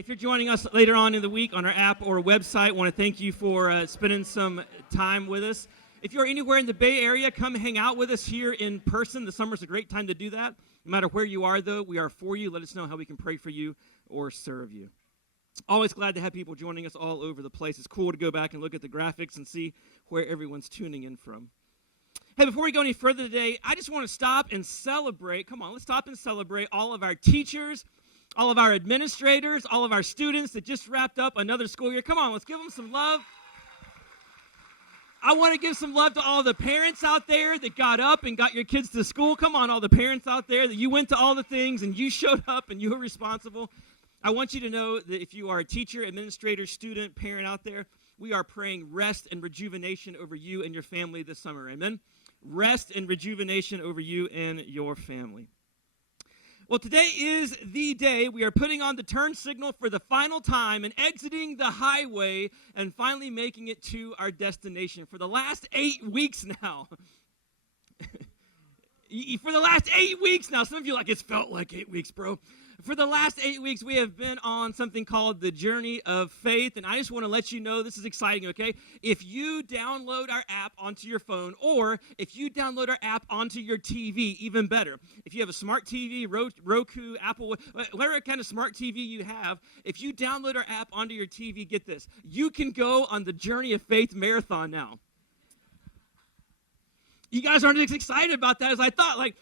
If you're joining us later on in the week on our app or website, I want to thank you for spending some time with us. If you're anywhere in the Bay Area, come hang out with us here in person. The summer's a great time to do that. No matter where you are, though, we are for you. Let us know how we can pray for you or serve you. Always glad to have people joining us all over the place. It's cool to go back and look at the graphics and see where everyone's tuning in from. Hey, before we go any further today, I just want to stop and celebrate. Come on, let's stop and celebrate all of our teachers, all of our administrators, all of our students that just wrapped up another school year. Come on, let's give them some love. I want to give some love to all the parents out there that got up and got your kids to school. Come on, all the parents out there that you went to all the things and you showed up and you were responsible. I want you to know that if you are a teacher, administrator, student, parent out there, we are praying rest and rejuvenation over you and your family this summer. Amen? Rest and rejuvenation over you and your family. Well, today is the day we are putting on the turn signal for the final time and exiting the highway and finally making it to our destination. For the last 8 weeks now. For the last 8 weeks now. Some of you are like, it's felt like 8 weeks, bro. For the last 8 weeks, we have been on something called the Journey of Faith, and I just want to let you know this is exciting, okay? If you download our app onto your phone, or if you download our app onto your TV, even better. If you have a smart TV, Roku, Apple, whatever kind of smart TV you have, if you download our app onto your TV, get this, you can go on the Journey of Faith marathon now. You guys aren't as excited about that as I thought. Like,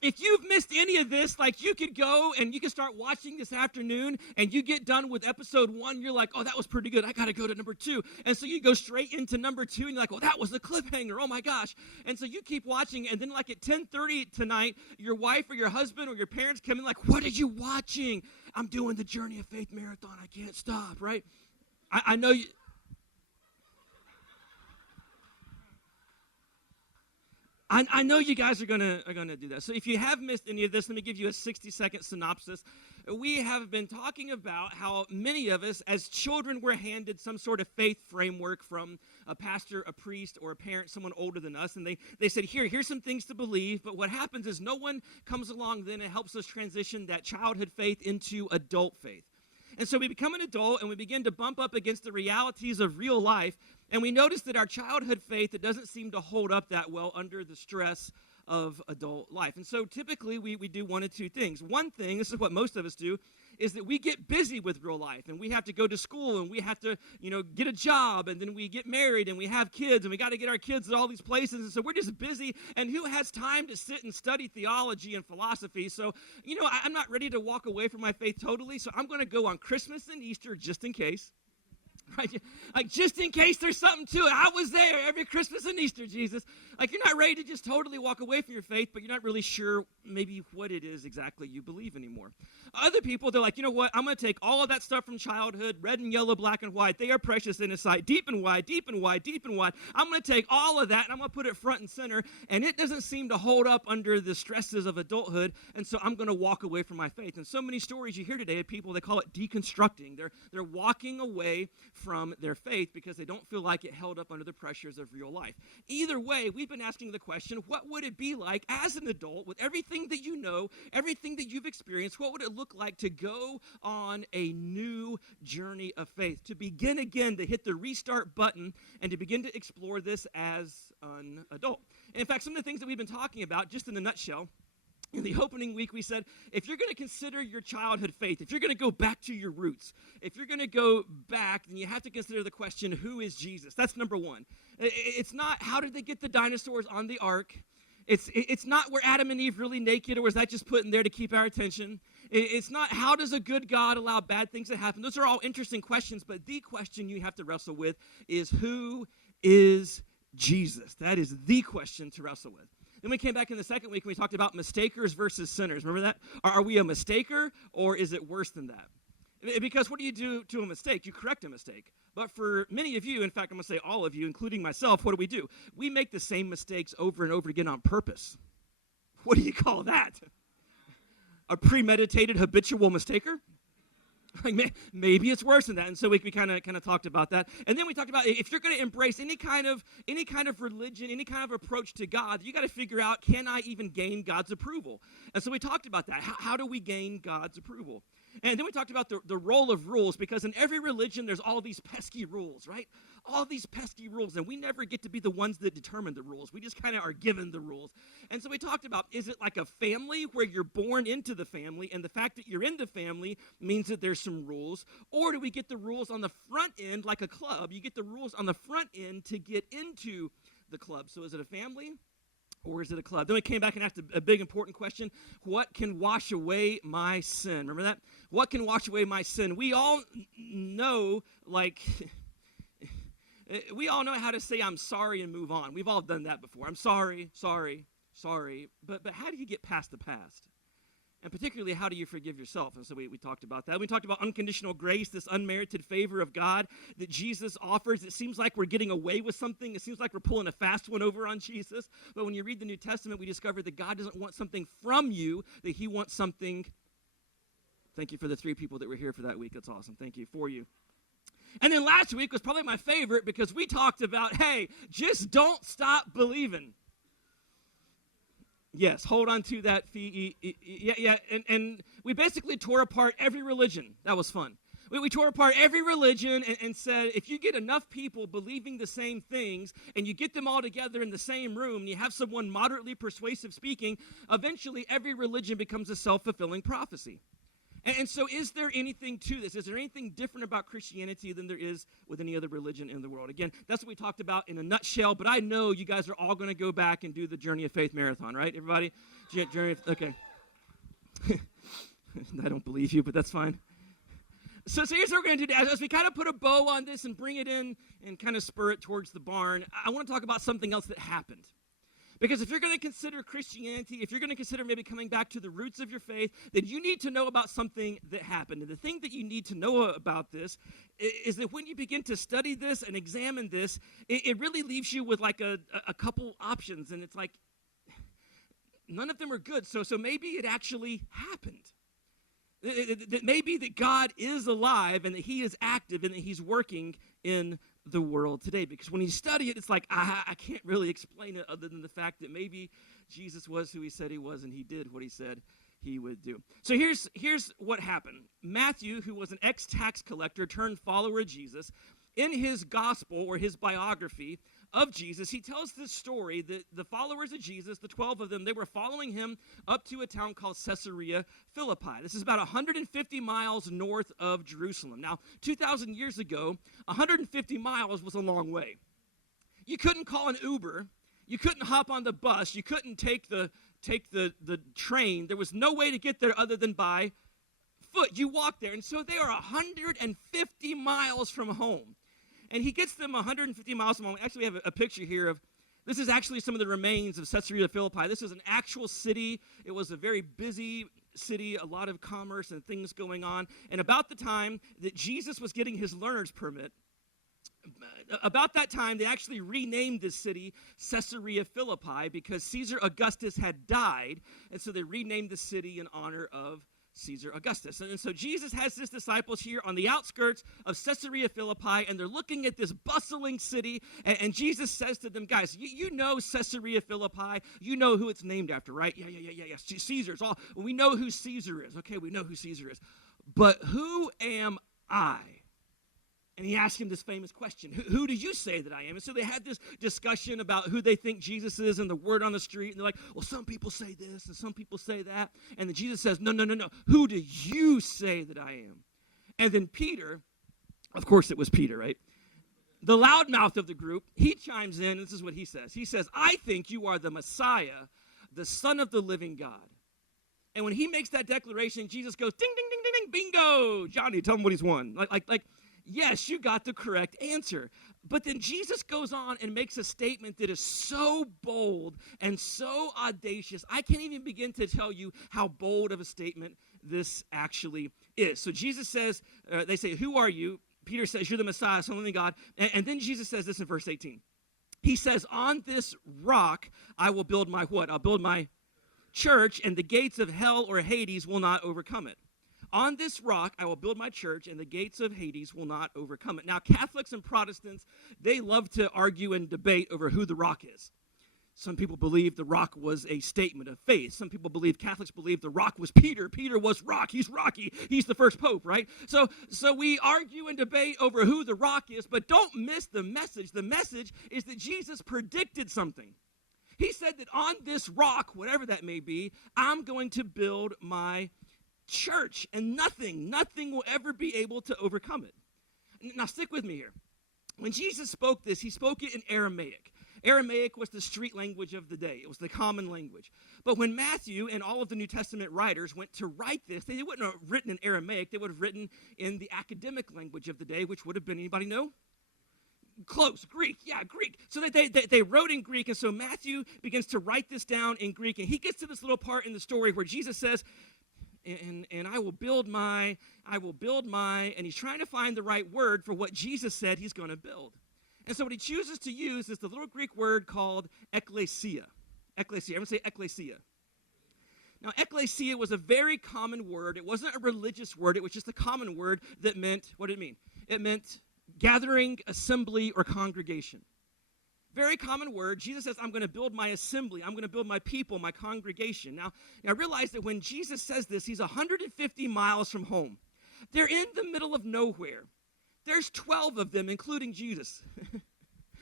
if you've missed any of this, like you could go and you can start watching this afternoon and you get done with episode 1, you're like, oh, that was pretty good. I got to go to number 2. And so you go straight into number 2 and you're like, well, that was the cliffhanger. Oh, my gosh. And so you keep watching. And then like at 10:30 tonight, your wife or your husband or your parents come in like, what are you watching? I'm doing the Journey of Faith marathon. I can't stop, right? I know you. I know you guys are gonna do that. So if you have missed any of this, let me give you a 60-second synopsis. We have been talking about how many of us as children were handed some sort of faith framework from a pastor, a priest, or a parent, someone older than us, and they said, here's some things to believe, but what happens is no one comes along then and helps us transition that childhood faith into adult faith. And so we become an adult and we begin to bump up against the realities of real life, and we notice that our childhood faith, it doesn't seem to hold up that well under the stress of adult life. And so typically we do one of two things. One thing, this is what most of us do, is that we get busy with real life, and we have to go to school, and we have to, get a job, and then we get married, and we have kids, and we got to get our kids at all these places, and so we're just busy, and who has time to sit and study theology and philosophy? So, I'm not ready to walk away from my faith totally, so I'm going to go on Christmas and Easter just in case. Right? Like, just in case there's something to it. I was there every Christmas and Easter, Jesus. Like, you're not ready to just totally walk away from your faith, but you're not really sure maybe what it is exactly you believe anymore. Other people, they're like, you know what? I'm going to take all of that stuff from childhood, red and yellow, black and white. They are precious in His sight, deep and wide, deep and wide, deep and wide. I'm going to take all of that, and I'm going to put it front and center, and it doesn't seem to hold up under the stresses of adulthood, and so I'm going to walk away from my faith. And so many stories you hear today of people, they call it deconstructing. They're walking away from their faith because they don't feel like it held up under the pressures of real life. Either way, we've been asking the question, what would it be like as an adult with everything that you know, everything that you've experienced, what would it look like to go on a new journey of faith, to begin again, to hit the restart button and to begin to explore this as an adult? And in fact, some of the things that we've been talking about, just in a nutshell, in the opening week, we said, if you're going to consider your childhood faith, if you're going to go back to your roots, if you're going to go back, then you have to consider the question, who is Jesus? That's number one. It's not, how did they get the dinosaurs on the ark? It's not, were Adam and Eve really naked, or was that just put in there to keep our attention? It's not, how does a good God allow bad things to happen? Those are all interesting questions, but the question you have to wrestle with is, who is Jesus? That is the question to wrestle with. Then we came back in the second week and we talked about mistakers versus sinners. Remember that? Are we a mistaker, or is it worse than that? Because what do you do to a mistake? You correct a mistake. But for many of you, in fact, I'm going to say all of you, including myself, what do? We make the same mistakes over and over again on purpose. What do you call that? A premeditated habitual mistaker? Like maybe it's worse than that. And so we kind of talked about that. And then we talked about, if you're going to embrace any kind of religion, any kind of approach to God, you got to figure out, can I even gain God's approval? And so we talked about that. How do we gain God's approval? And then we talked about the role of rules, because in every religion, there's all these pesky rules, right? All these pesky rules, and we never get to be the ones that determine the rules. We just kind of are given the rules. And so we talked about, is it like a family where you're born into the family, and the fact that you're in the family means that there's some rules? Or do we get the rules on the front end like a club? You get the rules on the front end to get into the club. So is it a family? Or is it a club? Then we came back and asked a big important question. What can wash away my sin? Remember that? What can wash away my sin? We all know, we all know how to say I'm sorry and move on. We've all done that before. I'm sorry. But how do you get past the past? And particularly, how do you forgive yourself? And so we talked about that. We talked about unconditional grace, this unmerited favor of God that Jesus offers. It seems like we're getting away with something. It seems like we're pulling a fast one over on Jesus. But when you read the New Testament, we discover that God doesn't want something from you, that he wants something. Thank you for the 3 people that were here for that week. That's awesome. Thank you for you. And then last week was probably my favorite, because we talked about, hey, just don't stop believing. Yes, hold on to that. And we basically tore apart every religion. That was fun. We tore apart every religion and said, if you get enough people believing the same things, and you get them all together in the same room, and you have someone moderately persuasive speaking, eventually every religion becomes a self-fulfilling prophecy. And so is there anything to this? Is there anything different about Christianity than there is with any other religion in the world? Again, that's what we talked about in a nutshell, but I know you guys are all going to go back and do the Journey of Faith Marathon, right, everybody? Okay. I don't believe you, but that's fine. So here's what we're going to do. As we kind of put a bow on this and bring it in and kind of spur it towards the barn, I want to talk about something else that happened. Because if you're going to consider Christianity, if you're going to consider maybe coming back to the roots of your faith, then you need to know about something that happened. And the thing that you need to know about this is that when you begin to study this and examine this, it really leaves you with like a couple options. And it's like, none of them are good. So maybe it actually happened. That maybe that God is alive and that he is active and that he's working in the world today. Because when you study it, it's like, I can't really explain it other than the fact that maybe Jesus was who he said he was and he did what he said he would do. So here's what happened. Matthew, who was an ex-tax collector turned follower of Jesus, in his gospel or his biography of Jesus, he tells this story that the followers of Jesus, the 12 of them, they were following him up to a town called Caesarea Philippi. This is about 150 miles north of Jerusalem. Now, 2,000 years ago, 150 miles was a long way. You couldn't call an Uber. You couldn't hop on the bus. You couldn't take the train. There was no way to get there other than by foot. You walk there. And so they are 150 miles from home. And he gets them 150 miles from home. Actually, we have a picture here of, this is actually some of the remains of Caesarea Philippi. This is an actual city. It was a very busy city, a lot of commerce and things going on. And about the time that Jesus was getting his learner's permit, about that time, they actually renamed this city Caesarea Philippi because Caesar Augustus had died. And so they renamed the city in honor of Caesar Augustus. And so Jesus has his disciples here on the outskirts of Caesarea Philippi, and they're looking at this bustling city, and Jesus says to them, guys, you know Caesarea Philippi, you know who it's named after, right? Yeah. Caesar's all, we know who Caesar is. Okay, we know who Caesar is. But who am I? And he asked him this famous question, who do you say that I am? And so they had this discussion about who they think Jesus is and the word on the street. And they're like, well, some people say this and some people say that. And then Jesus says, no. Who do you say that I am? And then Peter, of course it was Peter, right? The loudmouth of the group, he chimes in. This is what he says. He says, I think you are the Messiah, the Son of the living God. And when he makes that declaration, Jesus goes, ding, ding, ding, ding, ding, bingo. Johnny, tell him what he's won. Like. Yes, you got the correct answer. But then Jesus goes on and makes a statement that is so bold and so audacious. I can't even begin to tell you how bold of a statement this actually is. So Jesus says, they say, who are you? Peter says, you're the Messiah, Son of the living God. And then Jesus says this in verse 18. He says, on this rock I will build my what? I'll build my church, and the gates of hell or Hades will not overcome it. On this rock, I will build my church, and the gates of Hades will not overcome it. Now, Catholics and Protestants, they love to argue and debate over who the rock is. Some people believe the rock was a statement of faith. Some people believe, Catholics believe the rock was Peter. Peter was rock. He's rocky. He's the first pope, right? So we argue and debate over who the rock is, but don't miss the message. The message is that Jesus predicted something. He said that on this rock, whatever that may be, I'm going to build my church, and nothing will ever be able to overcome it. Now stick with me here. When Jesus spoke this, he spoke it in Aramaic. Aramaic was the street language of the day. It was the common language. But when Matthew and all of the New Testament writers went to write this, they wouldn't have written in Aramaic. They would have written in the academic language of the day, which would have been, anybody know? Close, Greek. Yeah, Greek. So they wrote in Greek, and so Matthew begins to write this down in Greek, and he gets to this little part in the story where Jesus says, and I will build my, and he's trying to find the right word for what Jesus said he's going to build. And so what he chooses to use is the little Greek word called ekklesia. Ekklesia. Everyone say ekklesia. Now, ekklesia was a very common word. It wasn't a religious word. It was just a common word that meant, what did it mean? It meant gathering, assembly, or congregation. Very common word. Jesus says, I'm going to build my assembly. I'm going to build my people, my congregation. Now realize that when Jesus says this, he's 150 miles from home. They're in the middle of nowhere. There's 12 of them, including Judas.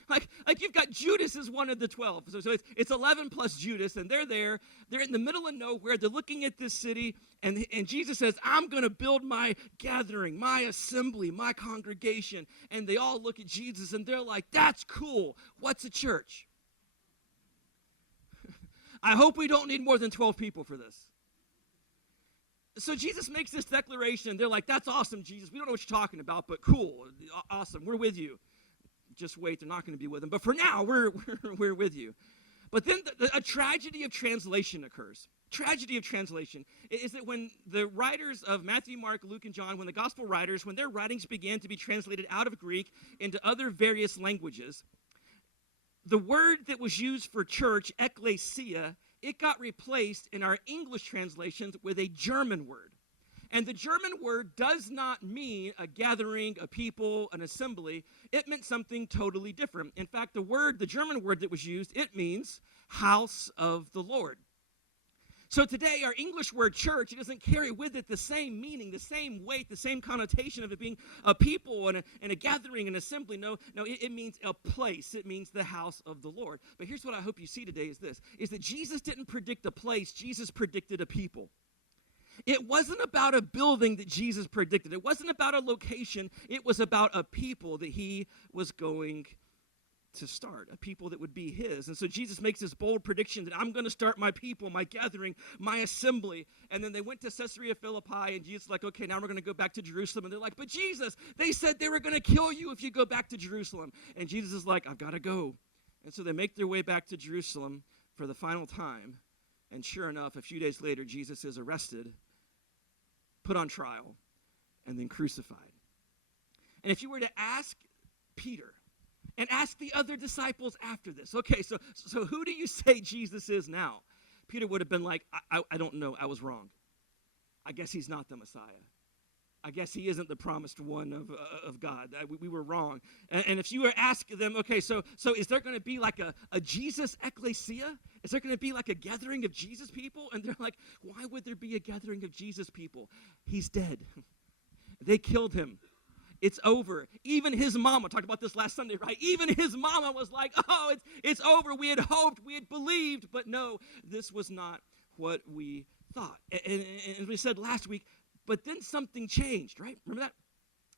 like you've got Judas as one of the 12. So it's 11 plus Judas, and they're there. They're in the middle of nowhere. They're looking at this city, and Jesus says, I'm going to build my gathering, my assembly, my congregation. And they all look at Jesus, and they're like, that's cool. What's a church? I hope we don't need more than 12 people for this. So Jesus makes this declaration. They're like, that's awesome, Jesus. We don't know what you're talking about, but cool, awesome. We're with you. Just wait, they're not going to be with him. But for now, we're with you. But then a tragedy of translation occurs. Tragedy of translation is that when the writers of Matthew, Mark, Luke, and John, when the gospel writers, when their writings began to be translated out of Greek into other various languages, the word that was used for church, ekklesia, it got replaced in our English translations with a German word. And the German word does not mean a gathering, a people, an assembly. It meant something totally different. In fact, the German word that was used, it means house of the Lord. So today, our English word church, it doesn't carry with it the same meaning, the same weight, the same connotation of it being a people and a gathering, an assembly. No, it means a place. It means the house of the Lord. But here's what I hope you see today is that Jesus didn't predict a place. Jesus predicted a people. It wasn't about a building that Jesus predicted. It wasn't about a location. It was about a people that he was going to start, a people that would be his. And so Jesus makes this bold prediction that I'm going to start my people, my gathering, my assembly. And then they went to Caesarea Philippi, and Jesus is like, okay, now we're going to go back to Jerusalem. And they're like, but Jesus, they said they were going to kill you if you go back to Jerusalem. And Jesus is like, I've got to go. And so they make their way back to Jerusalem for the final time. And sure enough, a few days later, Jesus is arrested, put on trial, and then crucified. And if you were to ask Peter and ask the other disciples after this, okay, so who do you say Jesus is now? Peter would have been like, I don't know, I was wrong. I guess he's not the Messiah. I guess he isn't the promised one of God. We were wrong. And if you were asking them, okay, so is there going to be like a Jesus ecclesia? Is there going to be like a gathering of Jesus people? And they're like, why would there be a gathering of Jesus people? He's dead. They killed him. It's over. Even his mama, talked about this last Sunday, right? Even his mama was like, oh, it's over. We had hoped, we had believed, but no, this was not what we thought. And we said last week, but then something changed, right? Remember that?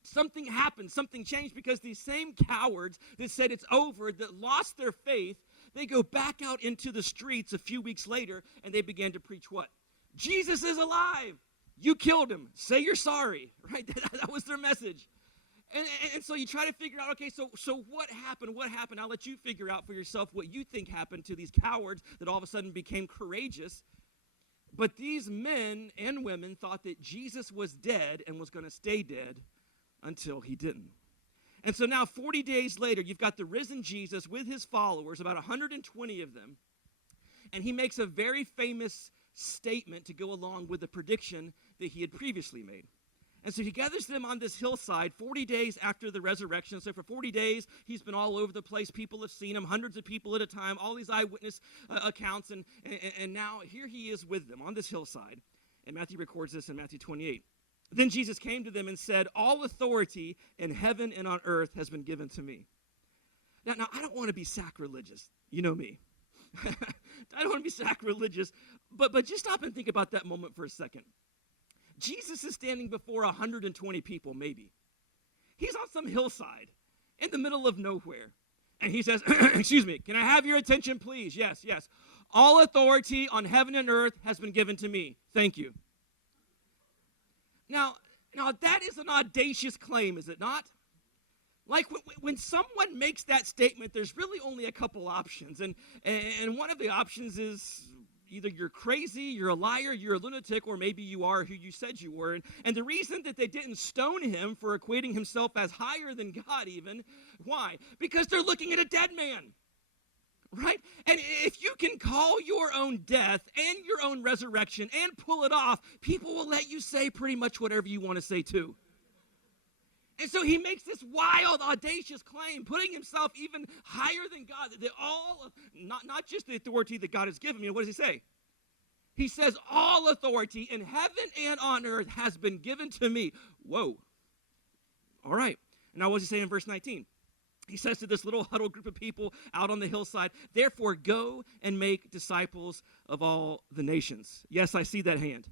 Something happened. Something changed because these same cowards that said it's over, that lost their faith, they go back out into the streets a few weeks later, and they began to preach what? Jesus is alive. You killed him. Say you're sorry, right? That was their message. And so you try to figure out, okay, so what happened? What happened? I'll let you figure out for yourself what you think happened to these cowards that all of a sudden became courageous. But these men and women thought that Jesus was dead and was going to stay dead until he didn't. And so now 40 days later, you've got the risen Jesus with his followers, about 120 of them, and he makes a very famous statement to go along with the prediction that he had previously made. And so he gathers them on this hillside 40 days after the resurrection. So for 40 days, he's been all over the place. People have seen him, hundreds of people at a time, all these eyewitness accounts. And now here he is with them on this hillside. And Matthew records this in Matthew 28. Then Jesus came to them and said, all authority in heaven and on earth has been given to me. Now I don't want to be sacrilegious. You know me. I don't want to be sacrilegious. But just stop and think about that moment for a second. Jesus is standing before 120 people, maybe. He's on some hillside in the middle of nowhere. And he says, excuse me, can I have your attention, please? Yes, yes. All authority on heaven and earth has been given to me. Thank you. Now that is an audacious claim, is it not? Like when someone makes that statement, there's really only a couple options. And one of the options is either you're crazy, you're a liar, you're a lunatic, or maybe you are who you said you were. And the reason that they didn't stone him for equating himself as higher than God even, why? Because they're looking at a dead man, right? And if you can call your own death and your own resurrection and pull it off, people will let you say pretty much whatever you want to say too. And so he makes this wild, audacious claim, putting himself even higher than God, that all of, not just the authority that God has given me. What does he say? He says, all authority in heaven and on earth has been given to me. Whoa. All right. Now what does he say in verse 19? He says to this little huddled group of people out on the hillside, therefore go and make disciples of all the nations. Yes, I see that hand.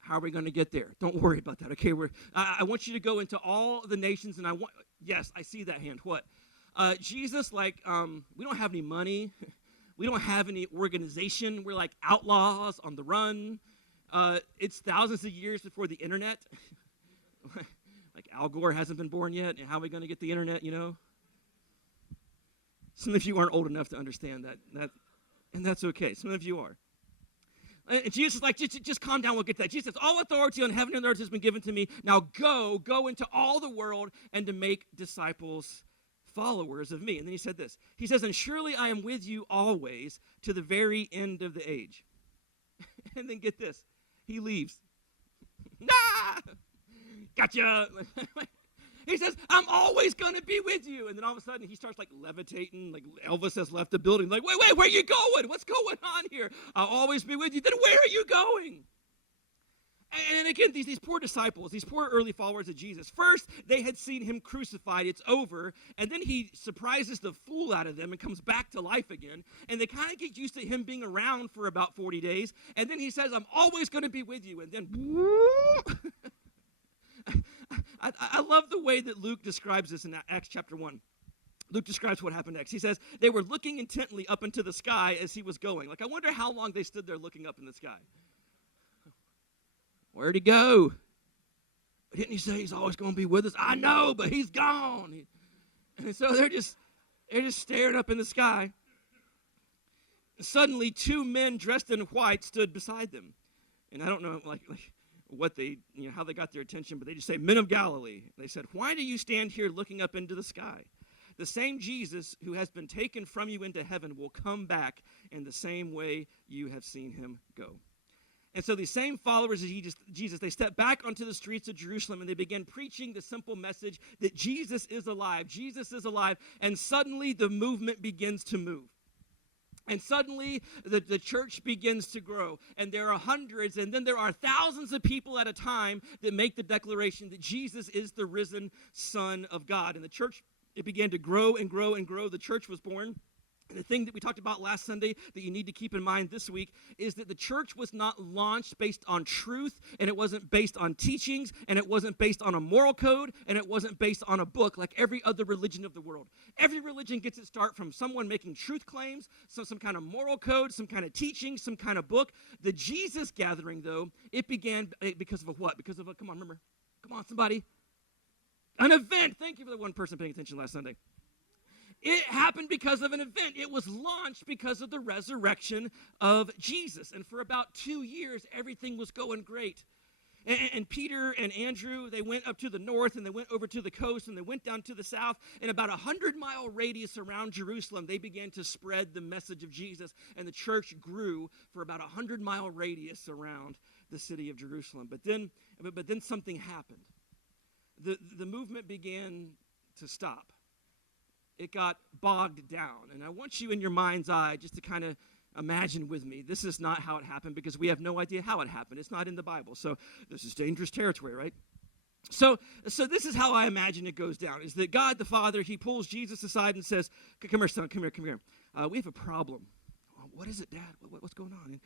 How are we going to get there? Don't worry about that, okay? I want you to go into all the nations, and yes, I see that hand. What? Jesus, we don't have any money. We don't have any organization. We're like outlaws on the run. It's thousands of years before the internet. Like Al Gore hasn't been born yet, and how are we going to get the internet, you know? Some of you aren't old enough to understand that, and that's okay. Some of you are. And Jesus is like, just calm down, we'll get to that. Jesus says, all authority on heaven and earth has been given to me. Now go into all the world and to make disciples, followers of me. And then he said this. He says, and surely I am with you always to the very end of the age. And then get this. He leaves. Nah! Gotcha! He says, I'm always going to be with you. And then all of a sudden, he starts like levitating, like Elvis has left the building. Like, wait, where are you going? What's going on here? I'll always be with you. Then where are you going? And again, these poor disciples, these poor early followers of Jesus, first, they had seen him crucified. It's over. And then he surprises the fool out of them and comes back to life again. And they kind of get used to him being around for about 40 days. And then he says, I'm always going to be with you. And then, I love the way that Luke describes this in Acts chapter 1. Luke describes what happened next. He says, they were looking intently up into the sky as he was going. Like, I wonder how long they stood there looking up in the sky. Where'd he go? Didn't he say he's always going to be with us? I know, but he's gone. And so they're just staring up in the sky. Suddenly, two men dressed in white stood beside them. And I don't know, what they, how they got their attention, but they just say, men of Galilee. They said, why do you stand here looking up into the sky? The same Jesus who has been taken from you into heaven will come back in the same way you have seen him go. And so these same followers of Jesus, they step back onto the streets of Jerusalem and they begin preaching the simple message that Jesus is alive. Jesus is alive. And suddenly the movement begins to move. And suddenly, the church begins to grow. And there are hundreds, and then there are thousands of people at a time that make the declaration that Jesus is the risen Son of God. And the church, it began to grow and grow and grow. The church was born. And the thing that we talked about last Sunday that you need to keep in mind this week is that the church was not launched based on truth, and it wasn't based on teachings, and it wasn't based on a moral code, and it wasn't based on a book like every other religion of the world. Every religion gets its start from someone making truth claims, some kind of moral code, some kind of teaching, some kind of book. The Jesus gathering, though, it began because of a what? Because of a, come on, somebody. An event. Thank you for the one person paying attention last Sunday. It happened because of an event. It was launched because of the resurrection of Jesus. And for about 2 years, everything was going great. And Peter and Andrew, they went up to the north, and they went over to the coast, and they went down to the south. In about 100-mile radius around Jerusalem, they began to spread the message of Jesus. And the church grew for about 100-mile radius around the city of Jerusalem. But then something happened. the movement began to stop. It got bogged down. And I want you in your mind's eye just to kind of imagine with me. This is not how it happened because we have no idea how it happened. It's not in the Bible. So this is dangerous territory, right? So this is how I imagine it goes down, is that God the Father, he pulls Jesus aside and says, come here, son, come here. We have a problem. What is it, Dad? What's going on?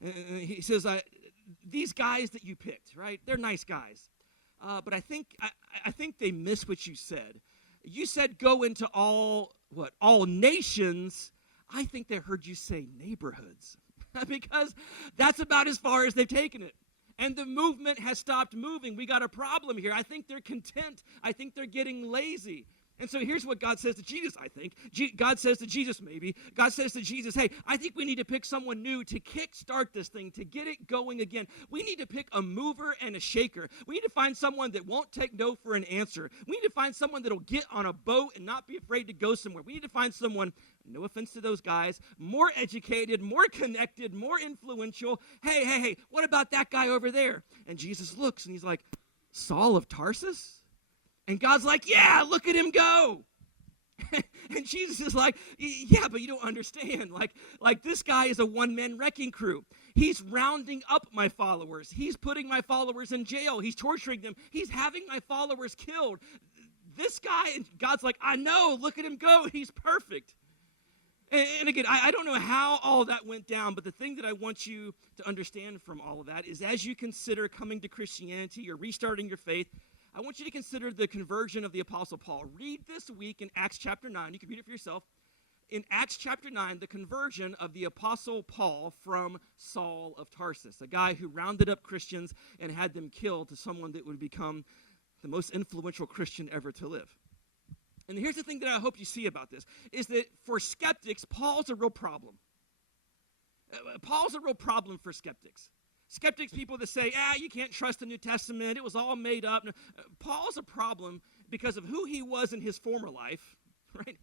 And he says, these guys that you picked, right? They're nice guys. But I think they miss what you said. You said go into all nations. I think they heard you say neighborhoods because that's about as far as they've taken it. And the movement has stopped moving. We got a problem here. I think they're content. I think they're getting lazy. And so here's what God says to Jesus, I think. God says to Jesus, maybe. God says to Jesus, hey, I think we need to pick someone new to kickstart this thing, to get it going again. We need to pick a mover and a shaker. We need to find someone that won't take no for an answer. We need to find someone that'll get on a boat and not be afraid to go somewhere. We need to find someone, no offense to those guys, more educated, more connected, more influential. Hey, what about that guy over there? And Jesus looks and he's like, Saul of Tarsus? And God's like, yeah, look at him go. And Jesus is like, yeah, but you don't understand. Like this guy is a one-man wrecking crew. He's rounding up my followers. He's putting my followers in jail. He's torturing them. He's having my followers killed. This guy, and God's like, I know, look at him go. He's perfect. And again, I don't know how all that went down, but the thing that I want you to understand from all of that is as you consider coming to Christianity or restarting your faith, I want you to consider the conversion of the Apostle Paul. Read this week in Acts chapter 9. You can read it for yourself. In Acts chapter 9, the conversion of the Apostle Paul from Saul of Tarsus, a guy who rounded up Christians and had them killed to someone that would become the most influential Christian ever to live. And here's the thing that I hope you see about this, is that for skeptics, Paul's a real problem. Paul's a real problem for skeptics. Skeptics, people that say, you can't trust the New Testament, it was all made up. No, Paul's a problem because of who he was in his former life, right?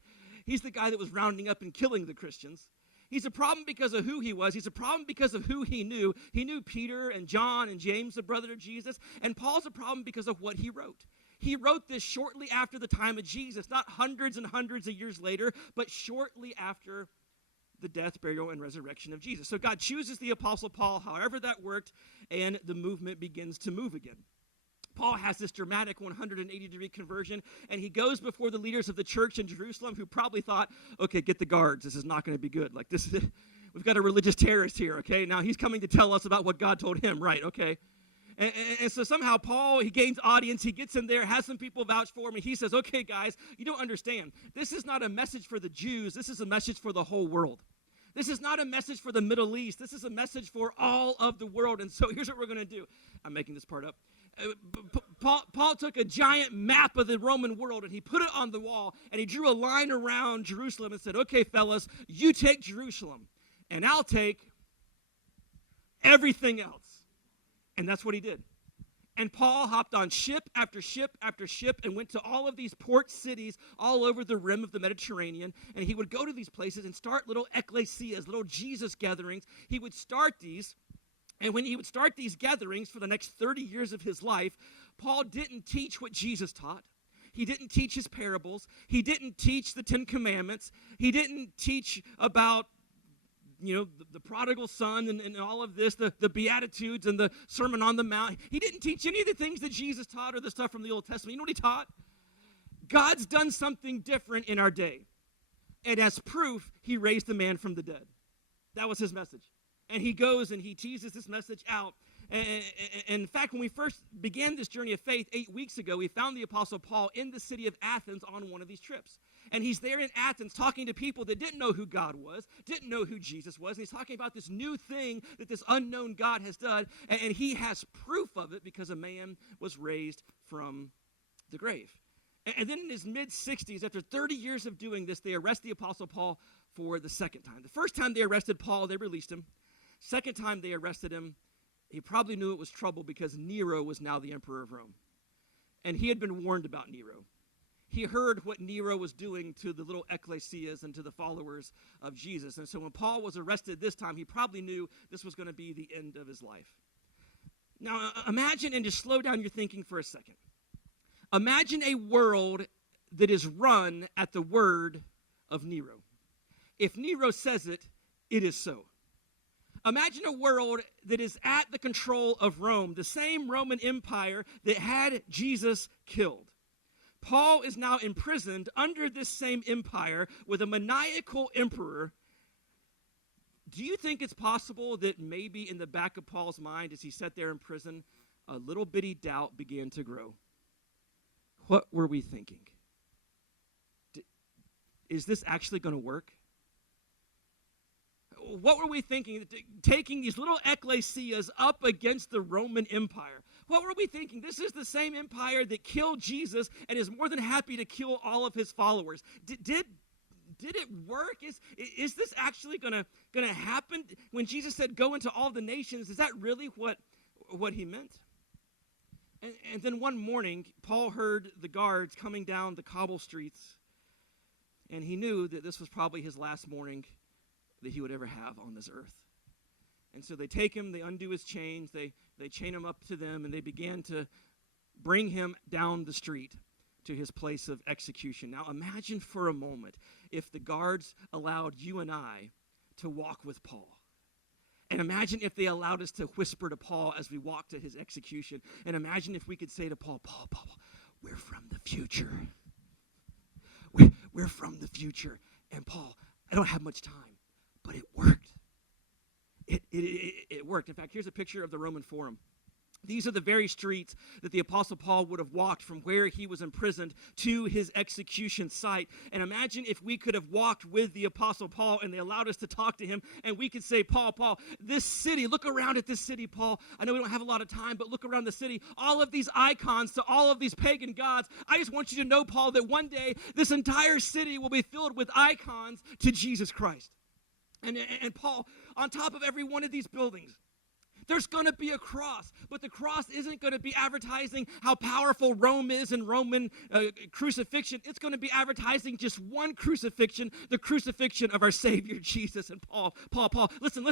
He's the guy that was rounding up and killing the Christians. He's a problem because of who he was. He's a problem because of who he knew. He knew Peter and John and James, the brother of Jesus. And Paul's a problem because of what he wrote. He wrote this shortly after the time of Jesus, not hundreds and hundreds of years later, but shortly after the death, burial, and resurrection of Jesus. So God chooses the Apostle Paul, however that worked, and the movement begins to move again. Paul has this dramatic 180-degree conversion, and he goes before the leaders of the church in Jerusalem who probably thought, okay, get the guards. This is not going to be good. Like this, we've got a religious terrorist here, okay? Now he's coming to tell us about what God told him, right, okay? And so somehow Paul, he gains audience, he gets in there, has some people vouch for him, and he says, okay, guys, you don't understand. This is not a message for the Jews. This is a message for the whole world. This is not a message for the Middle East. This is a message for all of the world. And so here's what we're going to do. I'm making this part up. Paul took a giant map of the Roman world, and he put it on the wall, and he drew a line around Jerusalem and said, okay, fellas, you take Jerusalem, and I'll take everything else. And that's what he did. And Paul hopped on ship after ship after ship and went to all of these port cities all over the rim of the Mediterranean. And he would go to these places and start little ecclesias, little Jesus gatherings. He would start these. And when he would start these gatherings for the next 30 years of his life, Paul didn't teach what Jesus taught. He didn't teach his parables. He didn't teach the 10 Commandments. He didn't teach about the prodigal son and all of this, the Beatitudes and the Sermon on the Mount. He didn't teach any of the things that Jesus taught or the stuff from the Old Testament. You know what he taught? God's done something different in our day. And as proof, he raised the man from the dead. That was his message. And he goes and he teases this message out. And in fact, when we first began this journey of faith 8 weeks ago, we found the Apostle Paul in the city of Athens on one of these trips. And he's there in Athens talking to people that didn't know who God was, didn't know who Jesus was. And he's talking about this new thing that this unknown God has done. And he has proof of it because a man was raised from the grave. And then in his mid-60s, after 30 years of doing this, they arrest the Apostle Paul for the second time. The first time they arrested Paul, they released him. Second time they arrested him, he probably knew it was trouble because Nero was now the emperor of Rome. And he had been warned about Nero. He heard what Nero was doing to the little ecclesias and to the followers of Jesus. And so when Paul was arrested this time, he probably knew this was going to be the end of his life. Now, imagine and just slow down your thinking for a second. Imagine a world that is run at the word of Nero. If Nero says it, it is so. Imagine a world that is at the control of Rome, the same Roman Empire that had Jesus killed. Paul is now imprisoned under this same empire with a maniacal emperor. Do you think it's possible that maybe in the back of Paul's mind as he sat there in prison, a little bitty doubt began to grow? What were we thinking? Is this actually going to work? What were we thinking? Taking these little ecclesias up against the Roman Empire. What were we thinking? This is the same empire that killed Jesus and is more than happy to kill all of his followers. Did it work? Is this actually gonna happen? When Jesus said, "Go into all the nations," is that really what he meant? And then one morning, Paul heard the guards coming down the cobble streets, and he knew that this was probably his last morning that he would ever have on this earth. And so they take him, they undo his chains, they chain him up to them, and they began to bring him down the street to his place of execution. Now imagine for a moment if the guards allowed you and I to walk with Paul. And imagine if they allowed us to whisper to Paul as we walked to his execution. And imagine if we could say to Paul, Paul, we're from the future. We're from the future. And Paul, I don't have much time. But it worked. It worked. In fact, here's a picture of the Roman Forum. These are the very streets that the Apostle Paul would have walked from where he was imprisoned to his execution site. And imagine if we could have walked with the Apostle Paul and they allowed us to talk to him and we could say, Paul, this city, look around at this city, Paul. I know we don't have a lot of time, but look around the city. All of these icons to all of these pagan gods. I just want you to know, Paul, that one day this entire city will be filled with icons to Jesus Christ. And Paul, on top of every one of these buildings, there's going to be a cross, but the cross isn't going to be advertising how powerful Rome is in Roman crucifixion. It's going to be advertising just one crucifixion, the crucifixion of our Savior, Jesus. And Paul, listen.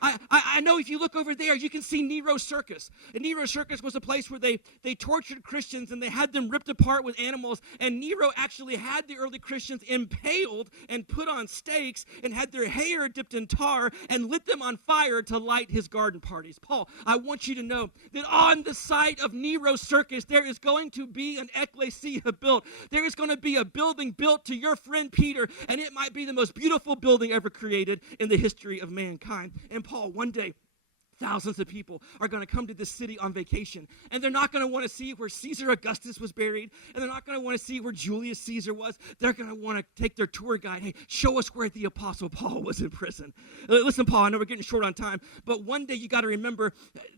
I know if you look over there, you can see Nero's Circus. And Nero's Circus was a place where they tortured Christians and they had them ripped apart with animals. And Nero actually had the early Christians impaled and put on stakes and had their hair dipped in tar and lit them on fire to light his garden parties. Paul, I want you to know that on the site of Nero's Circus, there is going to be an ecclesia built. There is going to be a building built to your friend Peter, and it might be the most beautiful building ever created in the history of mankind. And Paul, one day, thousands of people are going to come to this city on vacation, and they're not going to want to see where Caesar Augustus was buried, and they're not going to want to see where Julius Caesar was. They're going to want to take their tour guide. Hey, show us where the Apostle Paul was in prison. Listen, Paul, I know we're getting short on time, but one day you got to remember,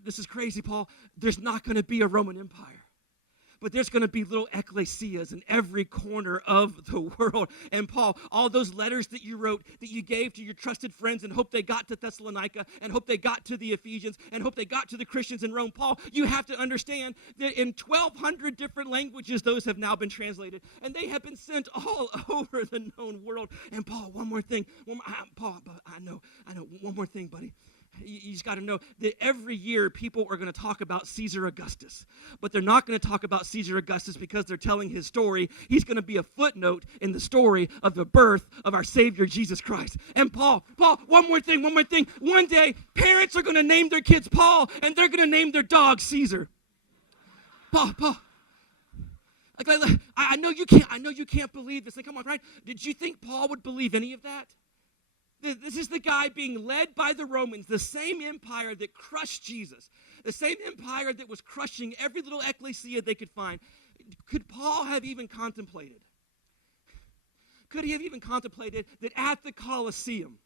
this is crazy, Paul, there's not going to be a Roman Empire. But there's going to be little ecclesias in every corner of the world. And Paul, all those letters that you wrote, that you gave to your trusted friends and hope they got to Thessalonica and hope they got to the Ephesians and hope they got to the Christians in Rome. Paul, you have to understand that in 1,200 different languages, those have now been translated. And they have been sent all over the known world. And Paul, one more thing. Paul, I know, one more thing, buddy. You just got to know that every year people are going to talk about Caesar Augustus, but they're not going to talk about Caesar Augustus because they're telling his story. He's going to be a footnote in the story of the birth of our Savior, Jesus Christ. And Paul, one more thing. One day, parents are going to name their kids Paul, and they're going to name their dog Caesar. Paul. I know you can't believe this. Like, come on, right? Did you think Paul would believe any of that? This is the guy being led by the Romans, the same empire that crushed Jesus, the same empire that was crushing every little ecclesia they could find. Could Paul have even contemplated? Could he have even contemplated that at the Colosseum,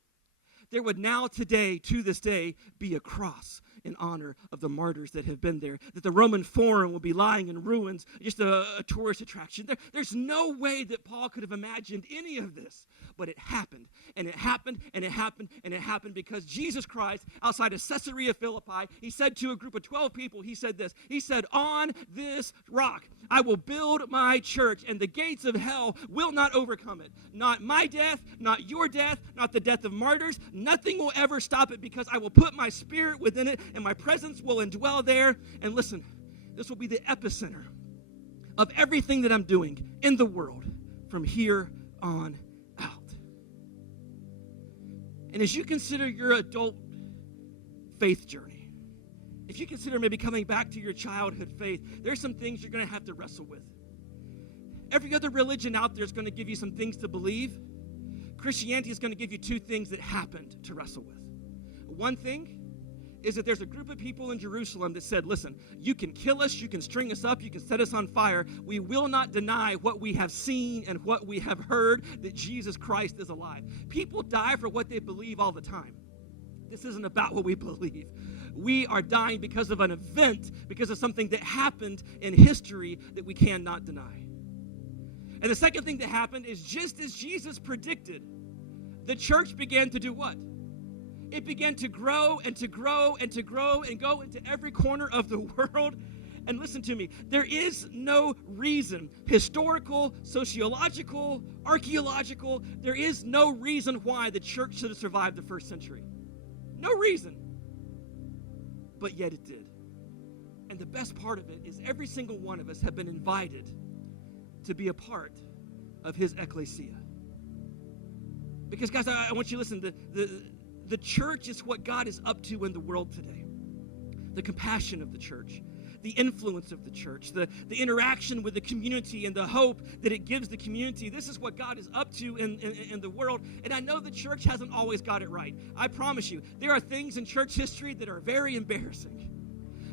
there would now today, to this day, be a cross in honor of the martyrs that have been there, that the Roman Forum will be lying in ruins, just a tourist attraction. There's no way that Paul could have imagined any of this, but it happened, and it happened, and it happened, and it happened because Jesus Christ, outside of Caesarea Philippi, he said to a group of 12 people, he said this, he said, on this rock I will build my church, and the gates of hell will not overcome it. Not my death, not your death, not the death of martyrs, nothing will ever stop it because I will put my spirit within it, and my presence will indwell there. And listen, this will be the epicenter of everything that I'm doing in the world from here on out. And as you consider your adult faith journey, if you consider maybe coming back to your childhood faith, there's some things you're going to have to wrestle with. Every other religion out there is going to give you some things to believe. Christianity is going to give you two things that happened to wrestle with. One thing is that there's a group of people in Jerusalem that said, listen, you can kill us, you can string us up, you can set us on fire. We will not deny what we have seen and what we have heard, that Jesus Christ is alive. People die for what they believe all the time. This isn't about what we believe. We are dying because of an event, because of something that happened in history that we cannot deny. And the second thing that happened is, just as Jesus predicted, the church began to do what? It began to grow and to grow and to grow and go into every corner of the world. And listen to me, there is no reason, historical, sociological, archaeological, there is no reason why the church should have survived the first century. No reason. But yet it did. And the best part of it is every single one of us have been invited to be a part of his ecclesia. Because guys, I want you to listen, the church is what God is up to in the world today. The compassion of the church, the influence of the church, the interaction with the community and the hope that it gives the community. This is what God is up to in the world. And I know the church hasn't always got it right. I promise you, there are things in church history that are very embarrassing.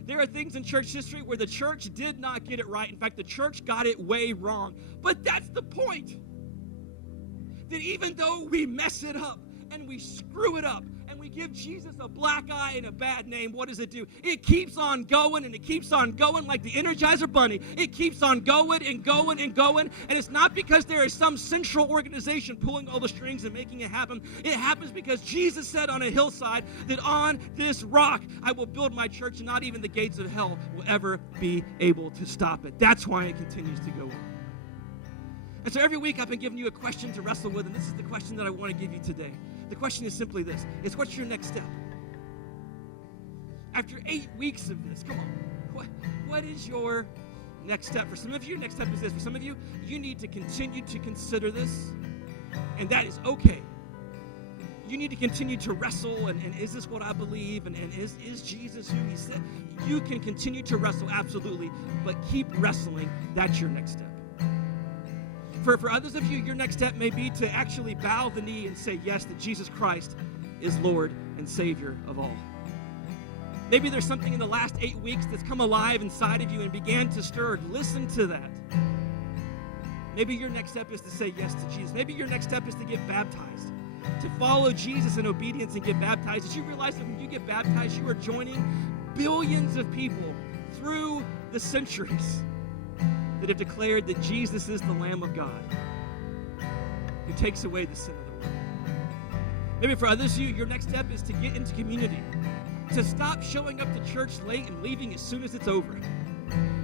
There are things in church history where the church did not get it right. In fact, the church got it way wrong. But that's the point. That even though we mess it up and we screw it up and we give Jesus a black eye and a bad name, what does it do? It keeps on going and it keeps on going like the Energizer Bunny. It keeps on going and going and going. And it's not because there is some central organization pulling all the strings and making it happen. It happens because Jesus said on a hillside that on this rock I will build my church, and not even the gates of hell will ever be able to stop it. That's why it continues to go on. And so every week I've been giving you a question to wrestle with, and this is the question that I want to give you today. The question is simply this. It's, what's your next step? After 8 weeks of this, come on, what is your next step? For some of you, your next step is this. For some of you, you need to continue to consider this, and that is okay. You need to continue to wrestle, and is this what I believe, and is Jesus who he said? You can continue to wrestle, absolutely, but keep wrestling. That's your next step. For others of you, your next step may be to actually bow the knee and say yes, that Jesus Christ is Lord and Savior of all. Maybe there's something in the last 8 weeks that's come alive inside of you and began to stir. Listen to that. Maybe your next step is to say yes to Jesus. Maybe your next step is to get baptized, to follow Jesus in obedience and get baptized. Did you realize that when you get baptized, you are joining billions of people through the centuries that have declared that Jesus is the Lamb of God who takes away the sin of the world. Maybe for others of you, your next step is to get into community, to stop showing up to church late and leaving as soon as it's over,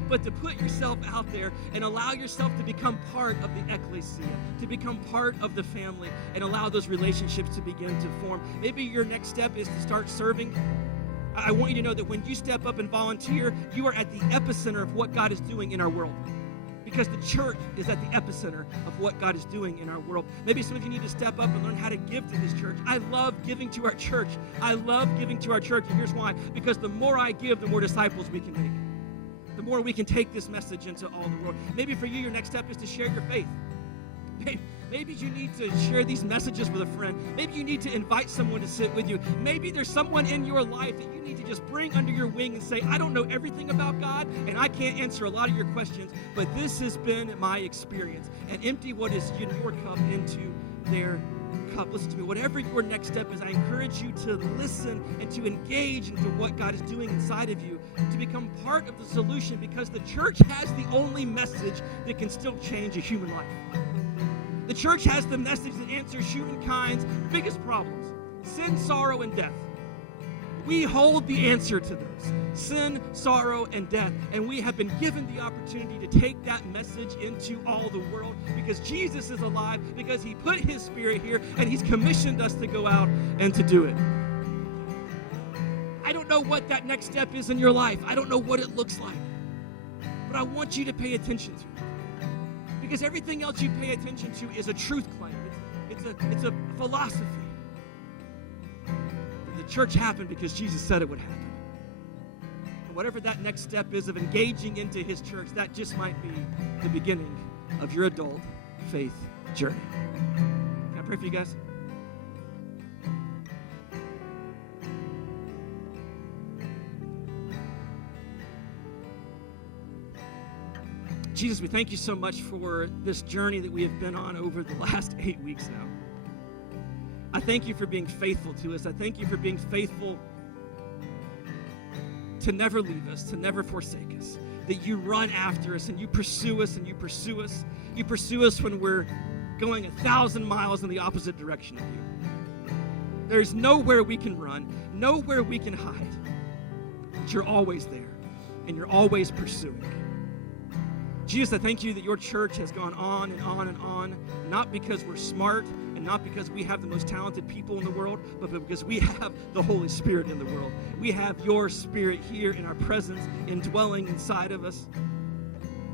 but to put yourself out there and allow yourself to become part of the ecclesia, to become part of the family, and allow those relationships to begin to form. Maybe your next step is to start serving. I want you to know that when you step up and volunteer, you are at the epicenter of what God is doing in our world. Because the church is at the epicenter of what God is doing in our world. Maybe some of you need to step up and learn how to give to this church. I love giving to our church. I love giving to our church, and here's why. Because the more I give, the more disciples we can make. The more we can take this message into all the world. Maybe for you, your next step is to share your faith. Maybe you need to share these messages with a friend. Maybe you need to invite someone to sit with you. Maybe there's someone in your life that you need to just bring under your wing and say, I don't know everything about God, and I can't answer a lot of your questions, but this has been my experience. And empty what is in your cup into their cup. Listen to me. Whatever your next step is, I encourage you to listen and to engage into what God is doing inside of you, to become part of the solution, because the church has the only message that can still change a human life. The church has the message that answers humankind's biggest problems: sin, sorrow, and death. We hold the answer to those: sin, sorrow, and death. And we have been given the opportunity to take that message into all the world, because Jesus is alive, because he put his Spirit here, and he's commissioned us to go out and to do it. I don't know what that next step is in your life. I don't know what it looks like. but I want you to pay attention to it. Because everything else you pay attention to is a truth claim. It's a philosophy. The church happened because Jesus said it would happen. And whatever that next step is of engaging into his church, that just might be the beginning of your adult faith journey. Can I pray for you guys? Jesus, we thank you so much for this journey that we have been on over the last 8 weeks now. I thank you for being faithful to us. I thank you for being faithful to never leave us, to never forsake us, that you run after us and you pursue us and you pursue us. You pursue us when we're going 1,000 miles in the opposite direction of you. There's nowhere we can run, nowhere we can hide, but you're always there and you're always pursuing. Jesus, I thank you that your church has gone on and on and on, not because we're smart and not because we have the most talented people in the world, but because we have the Holy Spirit in the world. We have your Spirit here in our presence, indwelling inside of us.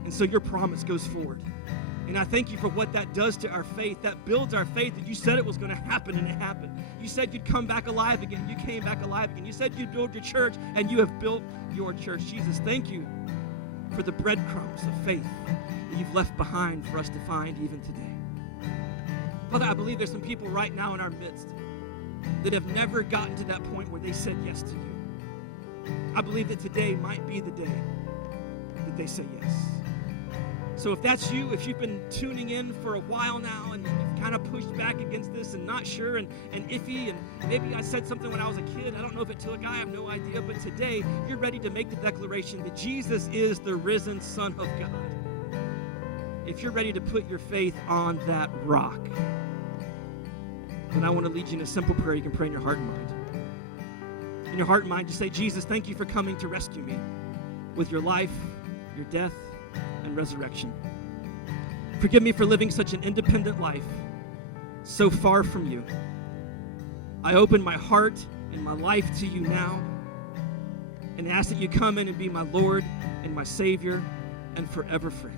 And so your promise goes forward. And I thank you for what that does to our faith. That builds our faith that you said it was going to happen, and it happened. You said you'd come back alive again. You came back alive again. You said you'd build your church, and you have built your church. Jesus, thank you for the breadcrumbs of faith that you've left behind for us to find even today. Father, I believe there's some people right now in our midst that have never gotten to that point where they said yes to you. I believe that today might be the day that they say yes. So if that's you, if you've been tuning in for a while now and you've kind of pushed back against this and not sure and iffy, and maybe I said something when I was a kid, I don't know if it took, I have no idea, but today you're ready to make the declaration that Jesus is the risen Son of God. If you're ready to put your faith on that rock, then I want to lead you in a simple prayer you can pray in your heart and mind. In your heart and mind, just say, Jesus, thank you for coming to rescue me with your life, your death, and resurrection. Forgive me for living such an independent life, so far from you. I open my heart and my life to you now and ask that you come in and be my Lord and my Savior and forever friend.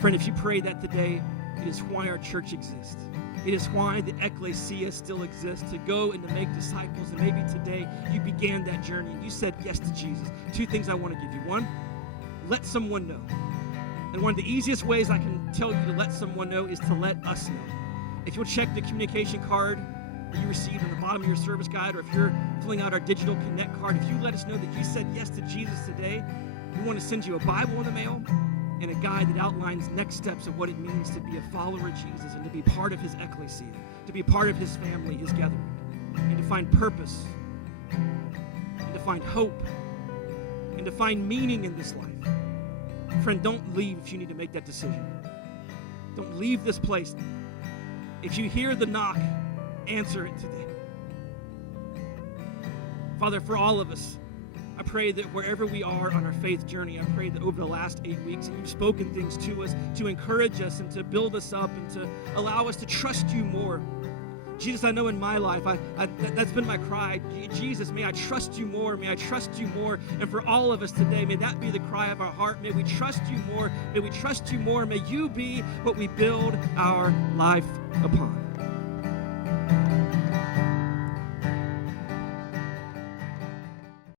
Friend, if you pray that today, it is why our church exists. It is why the ecclesia still exists, to go and to make disciples. And maybe today you began that journey and you said yes to Jesus. 2 things I want to give you. 1, let someone know. And one of the easiest ways I can tell you to let someone know is to let us know. If you'll check the communication card that you received on the bottom of your service guide, or if you're filling out our digital connect card, if you let us know that you said yes to Jesus today, we want to send you a Bible in the mail and a guide that outlines next steps of what it means to be a follower of Jesus and to be part of his ecclesia, to be part of his family, his gathering, and to find purpose, and to find hope, and to find meaning in this life. Friend, don't leave if you need to make that decision. Don't leave this place. If you hear the knock, answer it today. Father, for all of us, I pray that wherever we are on our faith journey, I pray that over the last 8 weeks that you've spoken things to us to encourage us and to build us up and to allow us to trust you more. Jesus, I know in my life, that's been my cry. Jesus, may I trust you more. May I trust you more. And for all of us today, may that be the cry of our heart. May we trust you more. May we trust you more. May you be what we build our life upon.